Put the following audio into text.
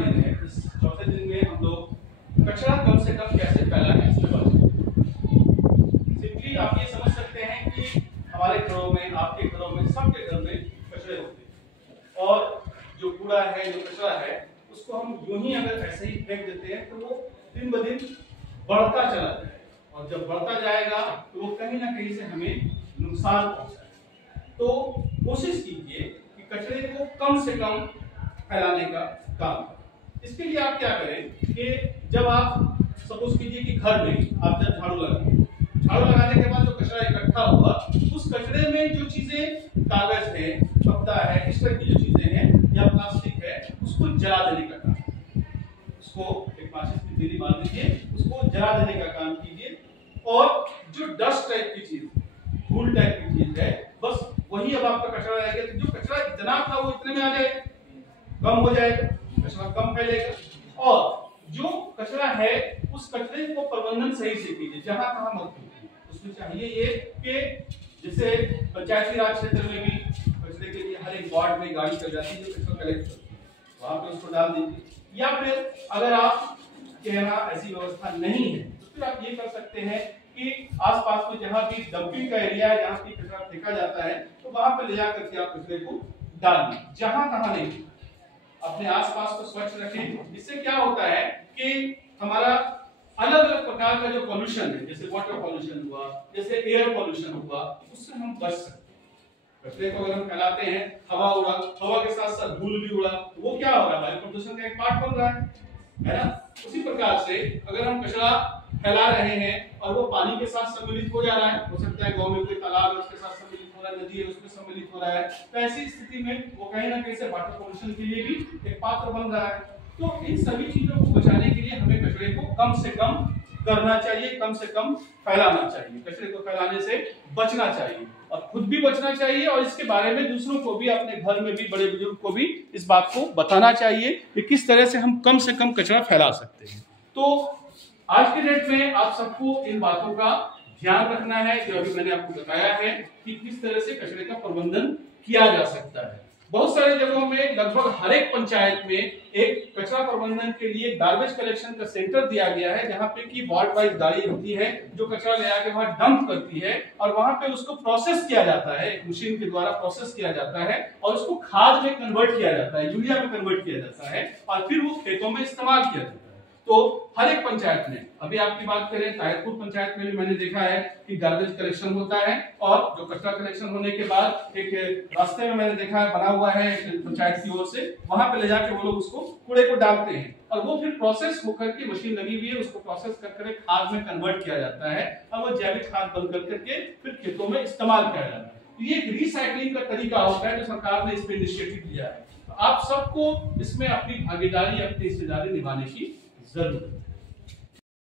दिन है। इस चौथे दिन में हम लोग कचरा कम से कम कैसे फैलाएं इस पे बात करेंगे। सिंपली आप ये समझ सकते हैं कि हमारे घरों में, आपके घरों में, सबके घर में कचरे होते हैं और जो कूड़ा है, जो कचरा है, उसको हम यूं ही अगर ऐसे ही फेंक देते हैं तो वो दिन ब दिन बढ़ता चला जाएगा और जब बढ़ता जाएगा तो वो कहीं ना कहीं से हमें नुकसान पहुंचाएगा। तो कोशिश कीजिए कि कचरे को कम से कम फैलाने का काम करें। इसके लिए आप क्या करें कि जब आप सपोज कीजिए कि घर में आप जब झाड़ू लगाने के बाद जो कचरा इकट्ठा हुआ, उस कचरे में जो चीजें कागज है, पत्ता है, इस तरह की जो चीजें हैं या प्लास्टिक है, उसको जला देने का काम, उसको एक माचिस की तीली बांध दीजिए, उसको जला देने का काम कीजिए। और जो डस्ट टाइप की चीज, धूल टाइप की चीज है, बस वही अब आपका कचरा रहेगा। तो जो कचरा इतना था वो इतने में आ जाएगा, कम हो जाएगा, कचरा कम फैलेगा। और जो कचरा है उस कचरे को प्रबंधन सही से कीजिए, जहां कहां मत कीजिए। उसमें चाहिए ये कि जैसे पंचायती राज क्षेत्र में भी कचरे के लिए हर एक वार्ड में गाड़ी चल जाती है जो कचरा कलेक्ट करती है, वहां पे उसको डाल दीजिए। या फिर अगर आप के यहाँ ऐसी व्यवस्था नहीं है तो फिर आप ये कर सकते हैं कि आसपास में जहां भी डंपिंग का एरिया है, जहां भी कचरा फेंका जाता है, तो वहां पे ले जाकर के आप कचरे को डाल दीजिए। जहां कहां नहीं, अपने आसपास को स्वच्छ रखें। इससे क्या होता है कि हमारा अलग अलग प्रकार का जो पॉल्यूशन है, जैसे वाटर पॉल्यूशन हुआ, जैसे एयर पॉल्यूशन हुआ, उससे हम बच सकते हैं। कचरे को अगर हम फैलाते हैं, हवा उड़ा, हवा के साथ साथ धूल भी उड़ा, तो वो क्या हो रहा है, वायु प्रदूषण का एक पार्ट बन रहा है ना। उसी प्रकार से अगर हम कचरा फैला रहे हैं और वो पानी के साथ सम्मिलित हो जा रहा है, हो सकता है गांव में कोई तालाब है उसके साथ सम्मिलित हो रहा है, नदी है उसमें सम्मिलित हो रहा है, तो ऐसी स्थिति में वो कहीं ना कहीं से वाटर पॉल्यूशन के लिए भी एक पात्र बन रहा है। तो इन सभी चीजों को बचाने के लिए हमें कचरे को कम से कम करना चाहिए, कम से कम फैलाना चाहिए, कचरे को फैलाने से बचना चाहिए और खुद भी बचना चाहिए। और इसके बारे में दूसरों को भी, अपने घर में भी, बड़े बुजुर्ग को भी इस बात को बताना चाहिए कि किस तरह से हम कम से कम कचरा फैला सकते हैं। तो आज के डेट में आप सबको इन बातों का ध्यान रखना है जो अभी मैंने आपको बताया है कि किस तरह से कचरे का प्रबंधन किया जा सकता है। बहुत सारे जगहों में, लगभग हर एक पंचायत में एक कचरा प्रबंधन के लिए गार्बेज कलेक्शन का सेंटर दिया गया है, जहां पे की वार्ड वाइज गाड़ी होती है जो कचरा ले आके वहां डंप करती है और वहां पे उसको प्रोसेस किया जाता है, एक मशीन के द्वारा प्रोसेस किया जाता है और उसको खाद में कन्वर्ट किया जाता है, यूरिया में कन्वर्ट किया जाता है और फिर वो खेतों में इस्तेमाल किया जाता है। तो हर एक पंचायत में, अभी आपकी बात करें ताहिरपुर पंचायत में भी मैंने देखा है कि गार्बेज कलेक्शन होता है और जो कचरा कलेक्शन होने के बाद एक रास्ते में मैंने देखा है बना हुआ है पंचायत की ओर से, वहां पे ले जाके वो लोग उसको कूड़े को डालते हैं और वो फिर प्रोसेस होकर के, मशीन लगी हुई है, उसको प्रोसेस करके खाद में कन्वर्ट किया जाता है और वो जैविक खाद बन करके फिर खेतों में इस्तेमाल किया जाता है। तो ये एक रिसाइकलिंग का तरीका होता है जो सरकार ने इस पे इनिशिएटिव लिया है। आप सबको इसमें अपनी भागीदारी, अपनी हिस्सेदारी निभाने की जरूरत है।